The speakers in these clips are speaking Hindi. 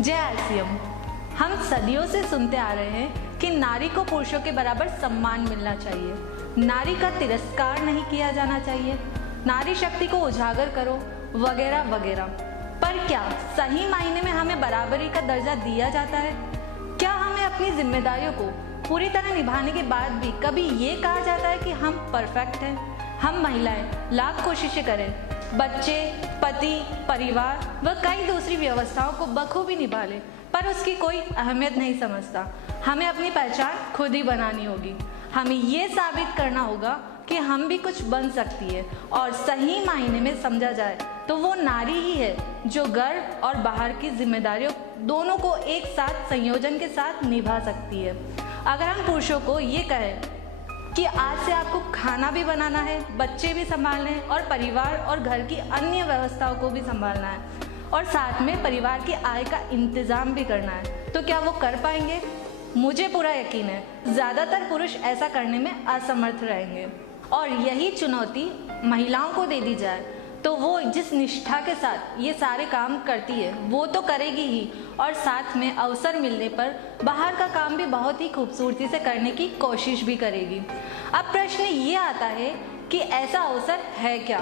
जय आरसीएम। हम सदियों से सुनते आ रहे हैं कि नारी को पुरुषों के बराबर सम्मान मिलना चाहिए, नारी का तिरस्कार नहीं किया जाना चाहिए, नारी शक्ति को उजागर करो वगैरह वगैरह। पर क्या सही मायने में हमें बराबरी का दर्जा दिया जाता है? क्या हमें अपनी जिम्मेदारियों को पूरी तरह निभाने के बाद भी कभी ये कहा जाता है कि हम परफेक्ट हैं? हम महिलाएं लाख कोशिशें करें, बच्चे, पति, परिवार व कई दूसरी व्यवस्थाओं को बखूबी निभा लें, पर उसकी कोई अहमियत नहीं समझता। हमें अपनी पहचान खुद ही बनानी होगी। हमें ये साबित करना होगा कि हम भी कुछ बन सकती है, और सही मायने में समझा जाए तो वो नारी ही है जो घर और बाहर की जिम्मेदारियों दोनों को एक साथ संयोजन के साथ निभा सकती है। अगर हम पुरुषों को ये कहें कि आज से आपको खाना भी बनाना है, बच्चे भी संभालने हैं और परिवार और घर की अन्य व्यवस्थाओं को भी संभालना है, और साथ में परिवार की आय का इंतजाम भी करना है, तो क्या वो कर पाएंगे? मुझे पूरा यकीन है ज़्यादातर पुरुष ऐसा करने में असमर्थ रहेंगे। और यही चुनौती महिलाओं को दे दी जाए तो वो जिस निष्ठा के साथ ये सारे काम करती है वो तो करेगी ही, और साथ में अवसर मिलने पर बाहर का काम भी बहुत ही खूबसूरती से करने की कोशिश भी करेगी। अब प्रश्न ये आता है कि ऐसा अवसर है क्या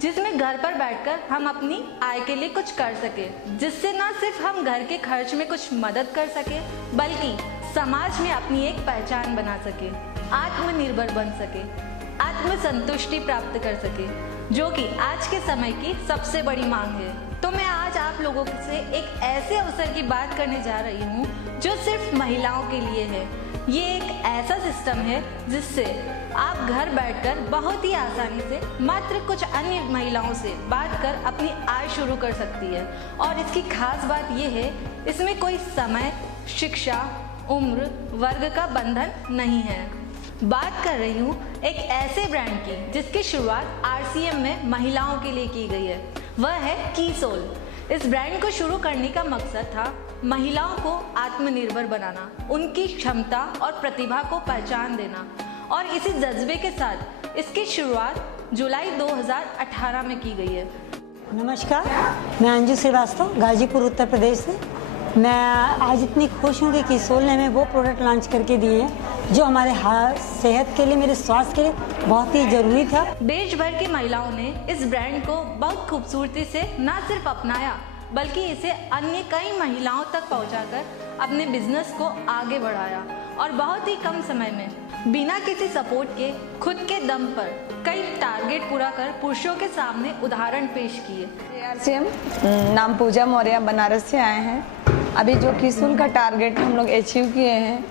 जिसमें घर पर बैठकर हम अपनी आय के लिए कुछ कर सके, जिससे न सिर्फ हम घर के खर्च में कुछ मदद कर सके बल्कि समाज में अपनी एक पहचान बना सके, आत्मनिर्भर बन सके, आत्मसंतुष्टि प्राप्त कर सके, जो कि आज के समय की सबसे बड़ी मांग है। तो मैं आज आप लोगों से एक ऐसे अवसर की बात करने जा रही हूँ जो सिर्फ महिलाओं के लिए है। ये एक ऐसा सिस्टम है जिससे आप घर बैठकर बहुत ही आसानी से मात्र कुछ अन्य महिलाओं से बात कर अपनी आय शुरू कर सकती है। और इसकी खास बात ये है, इसमें कोई समय, शिक्षा, उम्र, वर्ग का बंधन नहीं है। बात कर रही हूँ एक ऐसे ब्रांड की जिसकी शुरुआत आरसीएम में महिलाओं के लिए की गई है, वह है कीसोल। इस ब्रांड को शुरू करने का मकसद था महिलाओं को आत्मनिर्भर बनाना, उनकी क्षमता और प्रतिभा को पहचान देना, और इसी जज्बे के साथ इसकी शुरुआत जुलाई 2018 में की गई है। नमस्कार, मैं अंजू श्रीवास्तव गाजीपुर उत्तर प्रदेश से। मैं आज इतनी खुश हूँ कि कीसोल ने हमें वो प्रोडक्ट लॉन्च करके दिए हैं जो हमारे सेहत के लिए, मेरे स्वास्थ्य के लिए बहुत ही ज़रूरी था। देश भर की महिलाओं ने इस ब्रांड को बहुत खूबसूरती से न सिर्फ अपनाया बल्कि इसे अन्य कई महिलाओं तक पहुंचाकर अपने बिजनेस को आगे बढ़ाया, और बहुत ही कम समय में बिना किसी सपोर्ट के खुद के दम पर कई टारगेट पूरा कर पुरुषों के सामने उदाहरण पेश किए। आरसीएम, नाम पूजा मौर्य, बनारस से आए हैं। अभी जो कीसोल का टारगेट हम लोग अचीव किए हैं,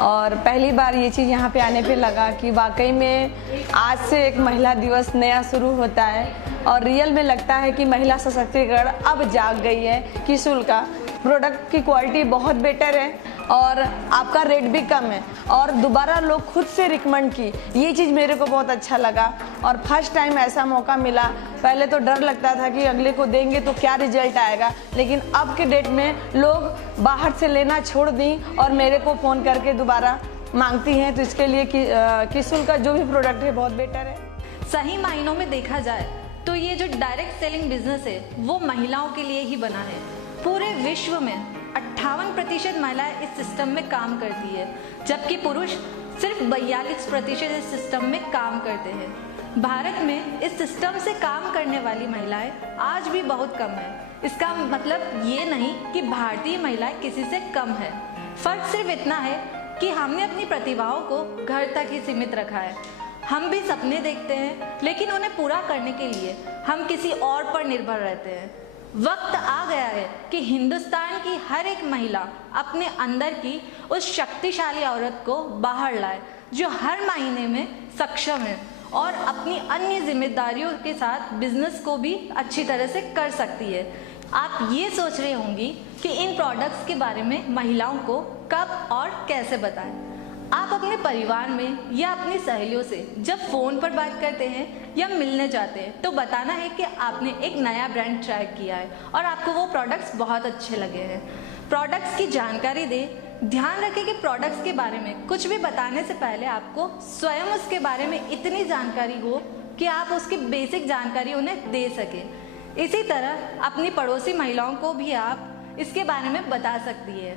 और पहली बार ये चीज़ यहाँ पे आने पे लगा कि वाकई में आज से एक महिला दिवस नया शुरू होता है, और रियल में लगता है कि महिला सशक्तिकरण अब जाग गई है। कीसोल का प्रोडक्ट की क्वालिटी बहुत बेटर है और आपका रेट भी कम है, और दोबारा लोग खुद से रिकमेंड की, ये चीज़ मेरे को बहुत अच्छा लगा। और फर्स्ट टाइम ऐसा मौका मिला। पहले तो डर लगता था कि अगले को देंगे तो क्या रिजल्ट आएगा, लेकिन अब के डेट में लोग बाहर से लेना छोड़ दी और मेरे को फ़ोन करके दोबारा मांगती हैं। तो इसके लिए कीसोल का जो भी प्रोडक्ट है बहुत बेटर है। सही मायनों में देखा जाए तो ये जो डायरेक्ट सेलिंग बिजनेस है वो महिलाओं के लिए ही बना है। पूरे विश्व में 58% महिलाएं इस सिस्टम में काम करती है, जबकि पुरुष सिर्फ 42% इस सिस्टम में काम करते हैं। भारत में इस सिस्टम से काम करने वाली महिलाएं आज भी बहुत कम है। इसका मतलब ये नहीं कि भारतीय महिलाएं किसी से कम है, फर्क सिर्फ इतना है कि हमने अपनी प्रतिभाओं को घर तक ही सीमित रखा है। हम भी सपने देखते हैं, लेकिन उन्हें पूरा करने के लिए हम किसी और पर निर्भर रहते हैं। वक्त आ गया है कि हिंदुस्तान की हर एक महिला अपने अंदर की उस शक्तिशाली औरत को बाहर लाए जो हर महीने में सक्षम है और अपनी अन्य जिम्मेदारियों के साथ बिजनेस को भी अच्छी तरह से कर सकती है। आप ये सोच रहे होंगी कि इन प्रोडक्ट्स के बारे में महिलाओं को कब और कैसे बताएं। आप अपने परिवार में या अपनी सहेलियों से जब फ़ोन पर बात करते हैं या मिलने जाते हैं तो बताना है कि आपने एक नया ब्रांड ट्राई किया है और आपको वो प्रोडक्ट्स बहुत अच्छे लगे हैं। प्रोडक्ट्स की जानकारी दें। ध्यान रखें कि प्रोडक्ट्स के बारे में कुछ भी बताने से पहले आपको स्वयं उसके बारे में इतनी जानकारी हो कि आप उसकी बेसिक जानकारी उन्हें दे सकें। इसी तरह अपनी पड़ोसी महिलाओं को भी आप इसके बारे में बता सकती है।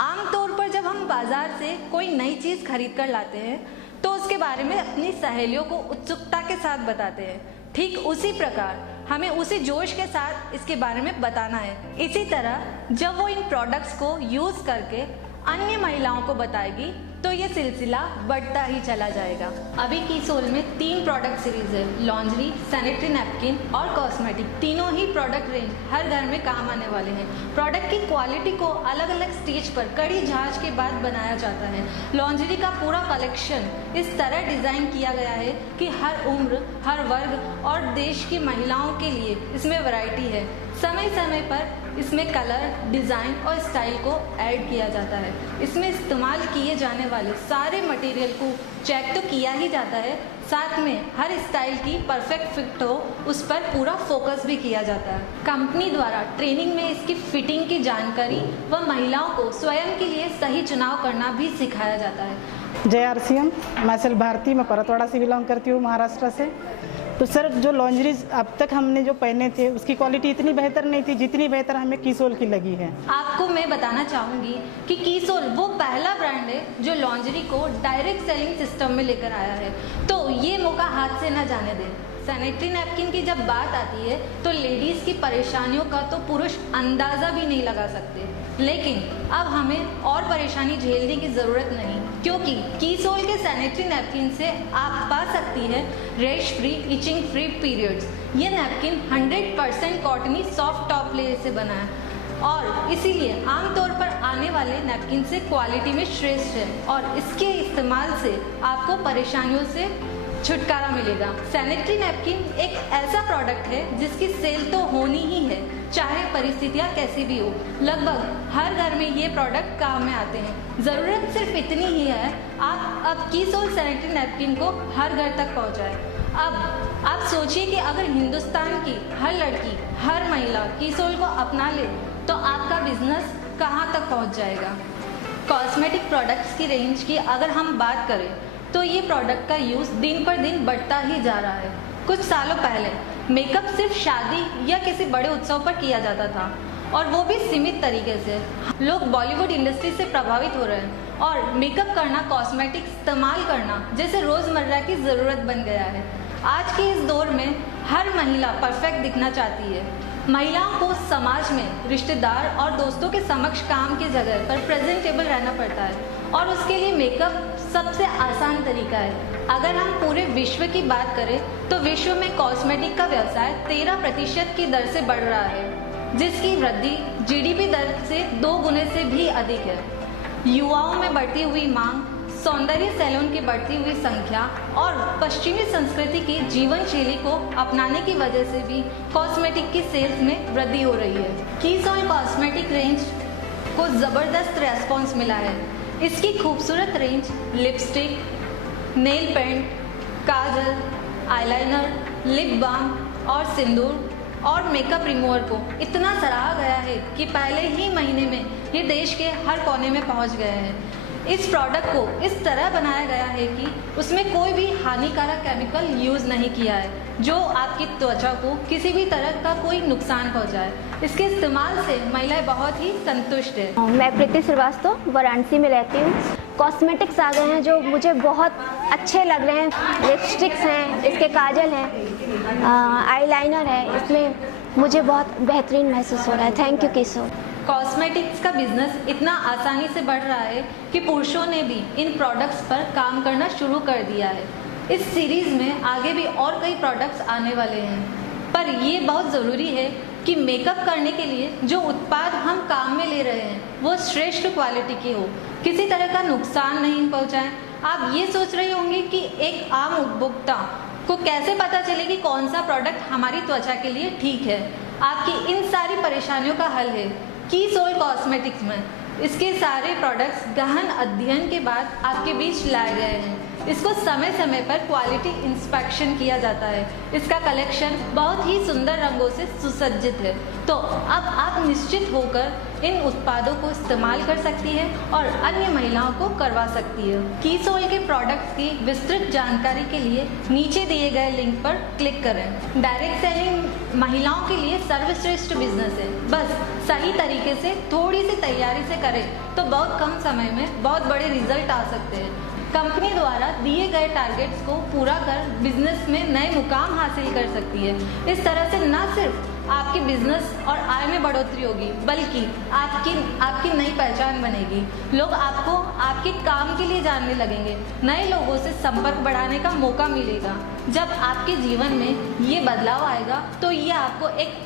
आमतौर पर जब हम बाजार से कोई नई चीज़ खरीद कर लाते हैं तो उसके बारे में अपनी सहेलियों को उत्सुकता के साथ बताते हैं। ठीक उसी प्रकार हमें उसी जोश के साथ इसके बारे में बताना है। इसी तरह जब वो इन प्रोडक्ट्स को यूज़ करके अन्य महिलाओं को बताएगी तो ये सिलसिला बढ़ता ही चला जाएगा। अभी कीसोल में 3 प्रोडक्ट सीरीज है, लॉन्ड्री, सैनिटरी नैपकिन और कॉस्मेटिक। तीनों ही प्रोडक्ट रेंज हर घर में काम आने वाले हैं। प्रोडक्ट की क्वालिटी को अलग अलग स्टेज पर कड़ी जांच के बाद बनाया जाता है। लॉन्ड्री का पूरा कलेक्शन इस तरह डिज़ाइन किया गया है कि हर उम्र, हर वर्ग और देश की महिलाओं के लिए इसमें वैरायटी है। समय समय पर इसमें कलर, डिज़ाइन और स्टाइल को ऐड किया जाता है। इसमें इस्तेमाल किए जाने वाले सारे मटेरियल को चेक तो किया ही जाता है, साथ में हर स्टाइल की परफेक्ट फिट हो उस पर पूरा फोकस भी किया जाता है। कंपनी द्वारा ट्रेनिंग में इसकी फिटिंग की जानकारी व महिलाओं को स्वयं के लिए सही चुनाव करना भी सिखाया जाता है। जय RCM, मैं सल भारती, मैं परतवाड़ा से बिलोंग करती हूँ, महाराष्ट्र से। तो सर, जो लॉन्जरीज अब तक हमने जो पहने थे उसकी क्वालिटी इतनी बेहतर नहीं थी जितनी बेहतर हमें कीसोल की लगी है। आपको मैं बताना चाहूँगी कि कीसोल वो पहला ब्रांड है जो लॉन्जरी को डायरेक्ट सेलिंग सिस्टम में लेकर आया है, तो ये मौका हाथ से न जाने दें। सैनिटरी नैपकिन की जब बात आती है तो लेडीज़ की परेशानियों का तो पुरुष अंदाज़ा भी नहीं लगा सकते, लेकिन अब हमें और परेशानी झेलने की ज़रूरत नहीं, क्योंकि कीसोल के सैनिटरी नैपकिन से आप पा सकती है rash free, itching free periods. ये napkin 100% cottony soft top layer से बना है और इसीलिए आमतौर पर आने वाले नैपकिन से क्वालिटी में श्रेष्ठ है और इसके इस्तेमाल से आपको परेशानियों से छुटकारा मिलेगा। सैनिटरी नैपकिन एक ऐसा प्रोडक्ट है जिसकी सेल तो होनी ही है, चाहे परिस्थितियाँ कैसी भी हो। लगभग हर घर में ये प्रोडक्ट काम में आते हैं। ज़रूरत सिर्फ इतनी ही है, आप कीसोल सैनिटरी नैपकिन को हर घर तक पहुँचाएं। अब आप सोचिए कि अगर हिंदुस्तान की हर लड़की, हर महिला कीसोल को अपना ले तो आपका बिजनेस कहाँ तक पहुँच जाएगा। कॉस्मेटिक प्रोडक्ट्स की रेंज की अगर हम बात करें तो ये प्रोडक्ट का यूज़ दिन पर दिन बढ़ता ही जा रहा है। कुछ सालों पहले मेकअप सिर्फ शादी या किसी बड़े उत्सव पर किया जाता था और वो भी सीमित तरीके से। लोग बॉलीवुड इंडस्ट्री से प्रभावित हो रहे हैं और मेकअप करना, कॉस्मेटिक इस्तेमाल करना जैसे रोज़मर्रा की ज़रूरत बन गया है। आज के इस दौर में हर महिला परफेक्ट दिखना चाहती है। महिलाओं को समाज में रिश्तेदार और दोस्तों के समक्ष काम की जगह पर प्रेजेंटेबल रहना पड़ता है और उसके लिए मेकअप सबसे आसान तरीका है। अगर हम पूरे विश्व की बात करें तो विश्व में कॉस्मेटिक का व्यवसाय 13% की दर से बढ़ रहा है, जिसकी वृद्धि GDP दर से 2 गुने से भी अधिक है। युवाओं में बढ़ती हुई मांग, सौंदर्य सैलून की बढ़ती हुई संख्या और पश्चिमी संस्कृति की जीवन शैली को अपनाने की वजह से भी कॉस्मेटिक की सेल्स में वृद्धि हो रही है। कीसोल कॉस्मेटिक रेंज को ज़बरदस्त रेस्पॉन्स मिला है। इसकी खूबसूरत रेंज लिपस्टिक, नेल पेंट, काजल, आईलाइनर, लिप बाम और सिंदूर और मेकअप रिमूवर को इतना सराहा गया है कि पहले ही महीने में ये देश के हर कोने में पहुंच गए हैं। इस प्रोडक्ट को इस तरह बनाया गया है कि उसमें कोई भी हानिकारक केमिकल यूज़ नहीं किया है जो आपकी त्वचा को किसी भी तरह का कोई नुकसान पहुंचाए। इसके इस्तेमाल से महिलाएं बहुत ही संतुष्ट है। मैं प्रीति श्रीवास्तव वाराणसी में रहती हूँ। कॉस्मेटिक्स आ गए हैं जो मुझे बहुत अच्छे लग रहे हैं। लिपस्टिक्स हैं, इसके काजल हैं, आईलाइनर है, इसमें मुझे बहुत बेहतरीन महसूस हो रहा है। थैंक यू कीसोल। कॉस्मेटिक्स का बिजनेस इतना आसानी से बढ़ रहा है कि पुरुषों ने भी इन प्रोडक्ट्स पर काम करना शुरू कर दिया है। इस सीरीज़ में आगे भी और कई प्रोडक्ट्स आने वाले हैं, पर ये बहुत ज़रूरी है कि मेकअप करने के लिए जो उत्पाद हम काम में ले रहे हैं वो श्रेष्ठ क्वालिटी की हो, किसी तरह का नुकसान नहीं पहुंचाएं। आप ये सोच रहे होंगे कि एक आम उपभोक्ता को कैसे पता चले कि कौन सा प्रोडक्ट हमारी त्वचा के लिए ठीक है। आपकी इन सारी परेशानियों का हल है कीसोल कॉस्मेटिक्स में। इसके सारे प्रोडक्ट्स गहन अध्ययन के बाद आपके बीच लाए गए हैं। इसको समय समय पर क्वालिटी इंस्पेक्शन किया जाता है। इसका कलेक्शन बहुत ही सुंदर रंगों से सुसज्जित है। तो अब आप निश्चित होकर इन उत्पादों को इस्तेमाल कर सकती है और अन्य महिलाओं को करवा सकती है। कीसोल के प्रोडक्ट्स की विस्तृत जानकारी के लिए नीचे दिए गए लिंक पर क्लिक करें। डायरेक्ट सेलिंग महिलाओं के लिए सर्वश्रेष्ठ बिजनेस है। बस सही तरीके से थोड़ी सी तैयारी से करें तो बहुत कम समय में बहुत बड़े रिजल्ट आ सकते हैं। कंपनी द्वारा दिए गए टारगेट्स को पूरा कर बिजनेस में नए मुकाम हासिल कर सकती है। इस तरह से न सिर्फ आपकी बिजनेस और आय में बढ़ोतरी होगी बल्कि आपकी नई पहचान बनेगी। लोग आपको आपके काम के लिए जानने लगेंगे। नए लोगों से संपर्क बढ़ाने का मौका मिलेगा। जब आपके जीवन में ये बदलाव आएगा तो ये आपको एक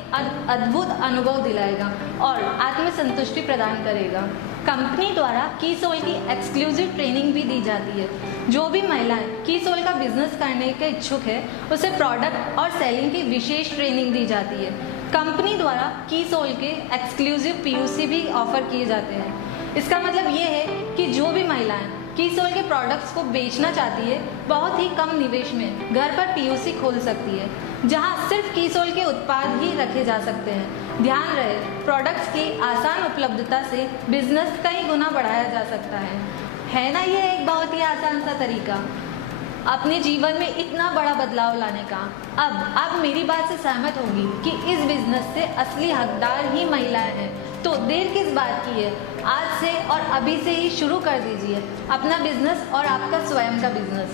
अद्भुत अनुभव दिलाएगा और आत्मसंतुष्टि प्रदान करेगा। कंपनी द्वारा कीसोल की एक्सक्लूसिव ट्रेनिंग भी दी जाती है। जो भी महिलाएं कीसोल का बिजनेस करने के इच्छुक है उसे प्रोडक्ट और सेलिंग की विशेष ट्रेनिंग दी जाती है। कंपनी द्वारा कीसोल के एक्सक्लूसिव पीयूसी भी ऑफर किए जाते हैं। इसका मतलब ये है कि जो भी महिलाएं कीसोल के प्रोडक्ट्स को बेचना चाहती है बहुत ही कम निवेश में घर पर पीयूसी खोल सकती है जहां सिर्फ कीसोल के उत्पाद ही रखे जा सकते हैं। ध्यान रहे, प्रोडक्ट्स की आसान उपलब्धता से बिजनेस कई गुना बढ़ाया जा सकता है ना। ये एक बहुत ही आसान सा तरीका अपने जीवन में इतना बड़ा बदलाव लाने का। अब आप मेरी बात से सहमत होंगी कि इस बिजनेस से असली हकदार ही महिलाएं हैं। तो देर किस बात की है, आज से और अभी से ही शुरू कर दीजिए अपना बिजनेस और आपका स्वयं का बिजनेस।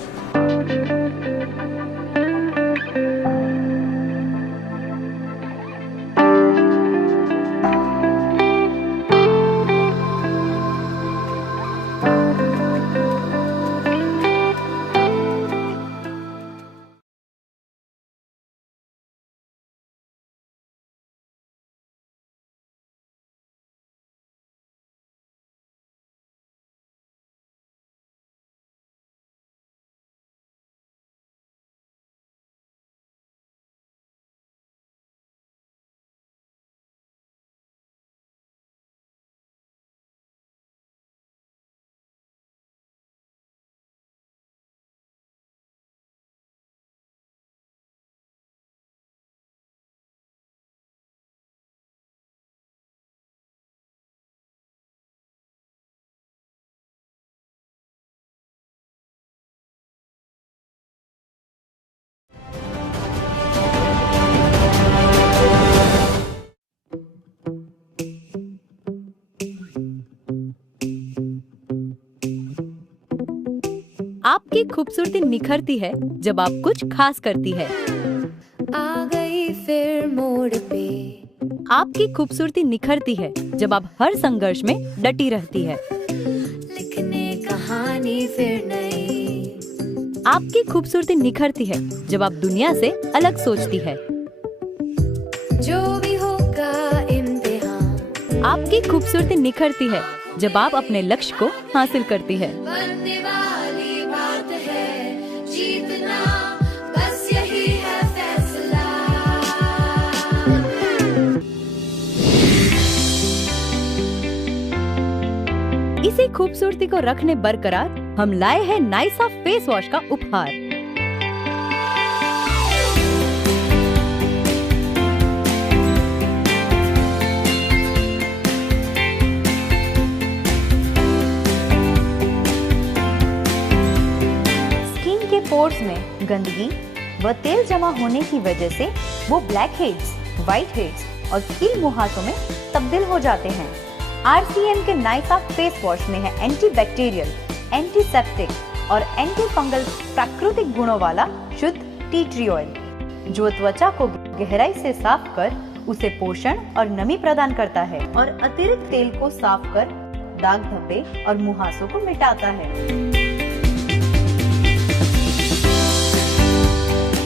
आपकी खूबसूरती निखरती है जब आप कुछ खास करती है। आ गई फिर मोड़ पे। आपकी खूबसूरती निखरती है जब आप हर संघर्ष में डटी रहती है। लिखने कहानी फिर नई। आपकी खूबसूरती निखरती है जब आप दुनिया से अलग सोचती है। जो भी होगा इम्तिहान। आपकी खूबसूरती निखरती है जब आप अपने लक्ष्य को हासिल करती है। बनने वाली बात है जीतना, बस यही है फैसला। इसी खूबसूरती को रखने बरकरार हम लाए हैं नाइसा फेस वॉश का उपहार। पोर्स में गंदगी व तेल जमा होने की वजह से वो ब्लैक हेड्स, व्हाइट हेड्स और कील मुहासों में तब्दील हो जाते हैं। RCM के नाइसा फेस वॉश में है एंटीबैक्टीरियल, एंटीसेप्टिक और एंटी फंगल प्राकृतिक गुणों वाला शुद्ध टी ट्री ऑयल, जो त्वचा को गहराई से साफ कर उसे पोषण और नमी प्रदान करता है और अतिरिक्त तेल को साफ कर दाग धब्बे और मुहासों को मिटाता है।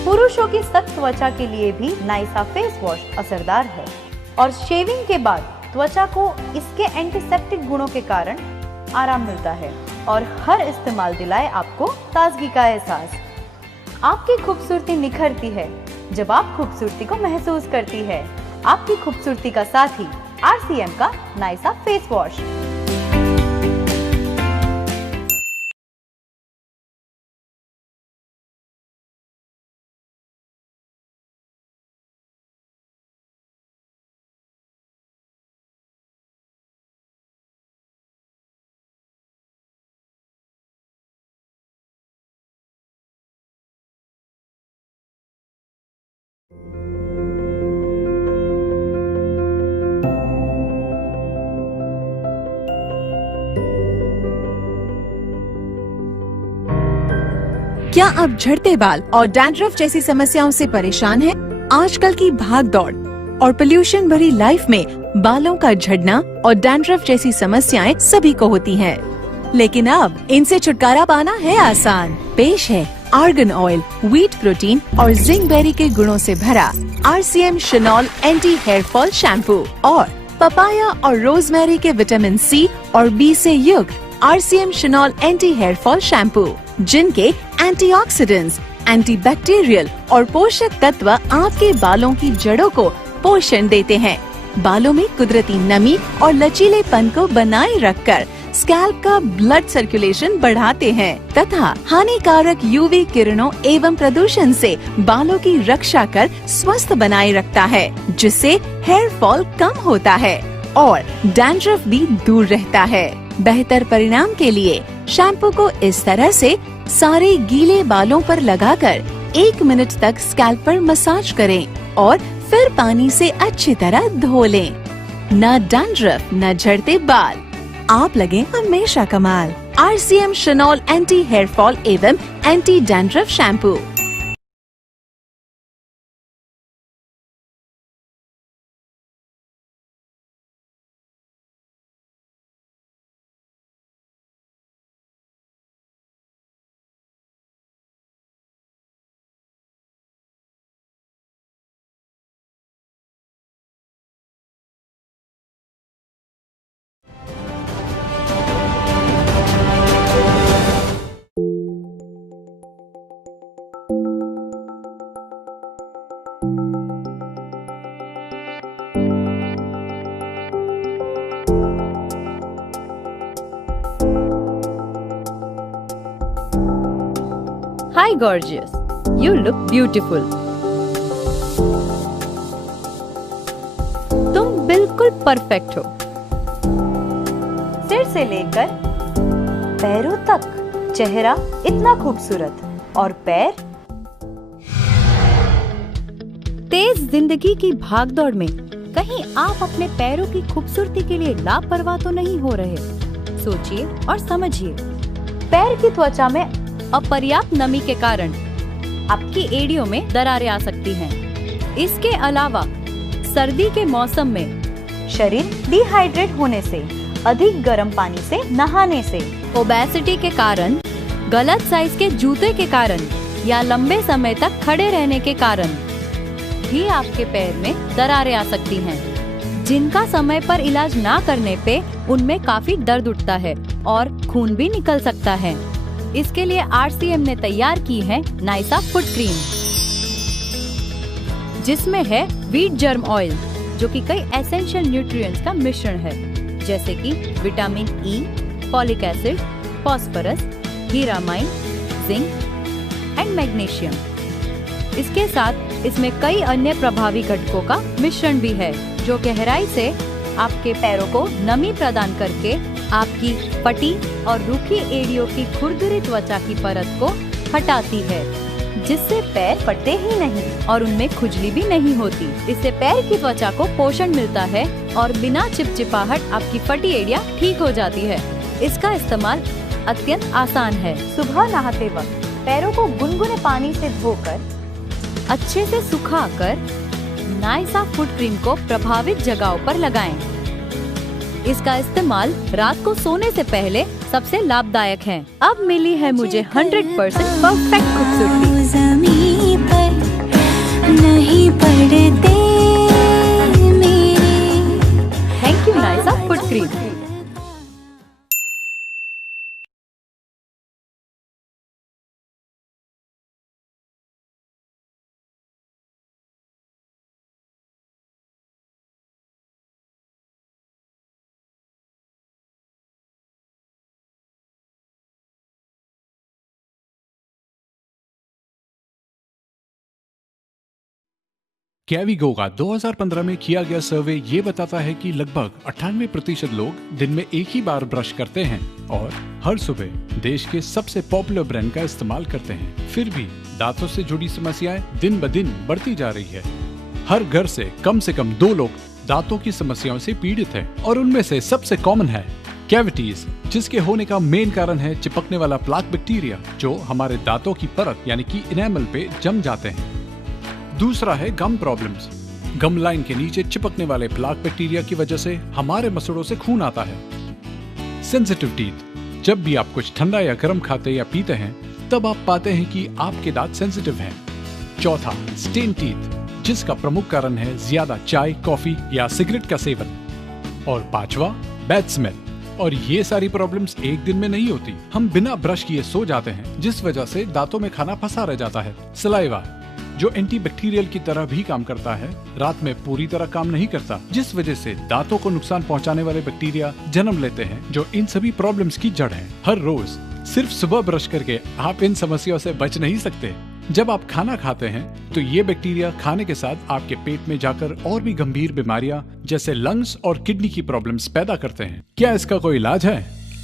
पुरुषों की सख्त त्वचा के लिए भी नाइसा फेस वॉश असरदार है और शेविंग के बाद त्वचा को इसके एंटीसेप्टिक गुणों के कारण आराम मिलता है और हर इस्तेमाल दिलाए आपको ताजगी का एहसास। आपकी खूबसूरती निखरती है जब आप खूबसूरती को महसूस करती है। आपकी खूबसूरती का साथी RCM का नाइसा फेस वॉश। क्या आप झड़ते बाल और डैंड्रफ जैसी समस्याओं से परेशान हैं? आजकल की भाग दौड़ और पोल्यूशन भरी लाइफ में बालों का झड़ना और डैंड्रफ जैसी समस्याएं सभी को होती हैं। लेकिन अब इनसे छुटकारा पाना है आसान। पेश है आर्गन ऑयल, व्हीट प्रोटीन और जिंक बेरी के गुणों से भरा RCM Shinol anti hair fall shampoo और पपाया और रोजमेरी के विटामिन C और B से युक्त RCM Shinol anti hair fall shampoo, जिनके एंटीऑक्सीडेंट्स, एंटीबैक्टीरियल और पोषक तत्व आपके बालों की जड़ों को पोषण देते हैं। बालों में कुदरती नमी और लचीलेपन को बनाए रखकर स्कैल्प का ब्लड सर्कुलेशन बढ़ाते हैं तथा हानिकारक UV किरणों एवं प्रदूषण से बालों की रक्षा कर स्वस्थ बनाए रखता है, जिससे हेयर फॉल कम होता है और डैंड्रफ भी दूर रहता है। बेहतर परिणाम के लिए शैम्पू को इस तरह से सारे गीले बालों पर लगाकर 1 मिनट तक स्कैल्प पर मसाज करें और फिर पानी से अच्छी तरह धो लें। न डैंड्रफ न झड़ते बाल, आप लगे हमेशा कमाल। RCM Shinol anti hair fall एवं anti dandruff shampoo. Hi gorgeous, you look beautiful. तुम बिल्कुल परफेक्ट हो। सिर से लेकर पैरों तक चेहरा इतना खूबसूरत और पैर। तेज जिंदगी की भागदौड़ में कहीं आप अपने पैरों की खूबसूरती के लिए लापरवाह तो नहीं हो रहे? सोचिए और समझिए। पैर की त्वचा में अपर्याप्त नमी के कारण आपकी एड़ियों में दरारें आ सकती हैं। इसके अलावा सर्दी के मौसम में शरीर डिहाइड्रेट होने से, अधिक गर्म पानी से नहाने से, ओबेसिटी के कारण, गलत साइज के जूते के कारण या लंबे समय तक खड़े रहने के कारण भी आपके पैर में दरारें आ सकती हैं, जिनका समय पर इलाज ना करने पे उनमें काफी दर्द उठता है और खून भी निकल सकता है। इसके लिए RCM ने तैयार की है नाइसा फुट क्रीम, जिसमें है व्हीट जर्म ऑयल, जो कि कई एसेंशियल न्यूट्रिएंट्स का मिश्रण है, जैसे कि vitamin E, folic acid, phosphorus, हीरामाइन, जिंक एंड मैग्नीशियम। इसके साथ इसमें कई अन्य प्रभावी घटकों का मिश्रण भी है, जो गहराई से आपके पैरों को नमी प्रदान करके आपकी फटी और रूखी एड़ियों की खुरदरी त्वचा की परत को हटाती है, जिससे पैर फटते ही नहीं और उनमें खुजली भी नहीं होती। इससे पैर की त्वचा को पोषण मिलता है और बिना चिपचिपाहट आपकी फटी एड़ियाँ ठीक हो जाती है। इसका इस्तेमाल अत्यंत आसान है। सुबह नहाते वक्त पैरों को गुनगुने पानी से धोकर अच्छे से सुखाकर नाइसा फुट क्रीम को प्रभावित जगहों पर लगाएं। इसका इस्तेमाल रात को सोने से पहले सबसे लाभदायक है। अब मिली है मुझे 100% परफेक्ट खूबसूरती। ज़मीं पर नहीं पड़ते मेरे। थैंक यू नाइसा फुट क्रीम। कैविगो का 2015 में किया गया सर्वे ये बताता है कि लगभग 98% लोग दिन में एक ही बार ब्रश करते हैं और हर सुबह देश के सबसे पॉपुलर ब्रांड का इस्तेमाल करते हैं। फिर भी दांतों से जुड़ी समस्याएं दिन ब दिन बढ़ती जा रही है। हर घर से कम 2 लोग दांतों की समस्याओं से पीड़ित हैं और उनमें से सबसे कॉमन है कैविटीज, जिसके होने का मेन कारण है चिपकने वाला प्लाक बैक्टीरिया जो हमारे दांतों की परत यानी कि इनेमल पे जम जाते हैं। दूसरा है गम प्रॉब्लम्स। गम लाइन के नीचे चिपकने वाले प्लाक बैक्टीरिया की वजह से हमारे मसड़ों से खून आता है। सेंसिटिव टीथ, जब भी आप कुछ ठंडा या गर्म खाते या पीते हैं तब आप पाते हैं कि आपके दांत सेंसिटिव हैं। चौथा, स्टेन टीथ, जिसका प्रमुख कारण है ज्यादा चाय, कॉफी या सिगरेट का सेवन। और पांचवा, बैड स्मेल। और ये सारी प्रॉब्लम्स एक दिन में नहीं होती, हम बिना ब्रश किए सो जाते हैं जिस वजह से दांतों में खाना फंसा रह जाता है। सलाइवा, जो एंटीबैक्टीरियल की तरह भी काम करता है, रात में पूरी तरह काम नहीं करता, जिस वजह से दांतों को नुकसान पहुंचाने वाले बैक्टीरिया जन्म लेते हैं, जो इन सभी प्रॉब्लम्स की जड़ है। हर रोज सिर्फ सुबह ब्रश करके आप इन समस्याओं से बच नहीं सकते। जब आप खाना खाते हैं तो ये बैक्टीरिया खाने के साथ आपके पेट में जाकर और भी गंभीर बीमारियां जैसे लंग्स और किडनी की प्रॉब्लम्स पैदा करते हैं। क्या इसका कोई इलाज है?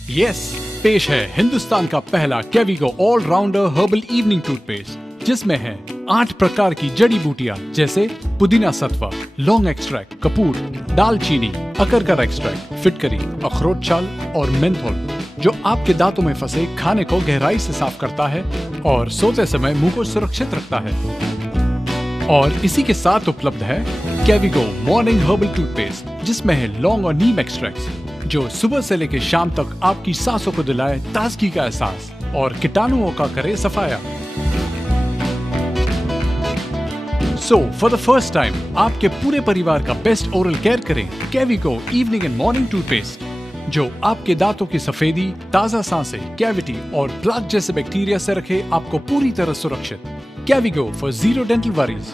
यस, पेश है हिंदुस्तान का पहला कैविगो ऑलराउंडर हर्बल इवनिंग टूथपेस्ट, जिसमें है 8 प्रकार की जड़ी बूटियां जैसे पुदीना सत्वा, लौंग एक्सट्रैक्ट, कपूर, दालचीनी, अकरकर एक्सट्रैक्ट, फिटकरी, अखरोट छाल और मेंथोल, जो आपके दांतों में फंसे खाने को गहराई से साफ करता है और सोते समय मुंह को सुरक्षित रखता है। और इसी के साथ उपलब्ध है कैविगो मॉर्निंग हर्बल टूथपेस्ट, जिसमें है लौंग और नीम एक्सट्रैक्ट्स, जो सुबह से लेकर शाम तक आपकी सांसों को दिलाए ताजगी का एहसास और कीटाणुओं का करे सफाया। So for the first time आपके पूरे परिवार का बेस्ट ओरल केयर करें कैविगो इवनिंग एंड मॉर्निंग टूथपेस्ट, जो आपके दांतों की सफेदी, ताजा सांसें, कैविटी और प्लाक जैसे बैक्टीरिया से रखे आपको पूरी तरह सुरक्षित। कैविगो फॉर जीरो डेंटल वरीज।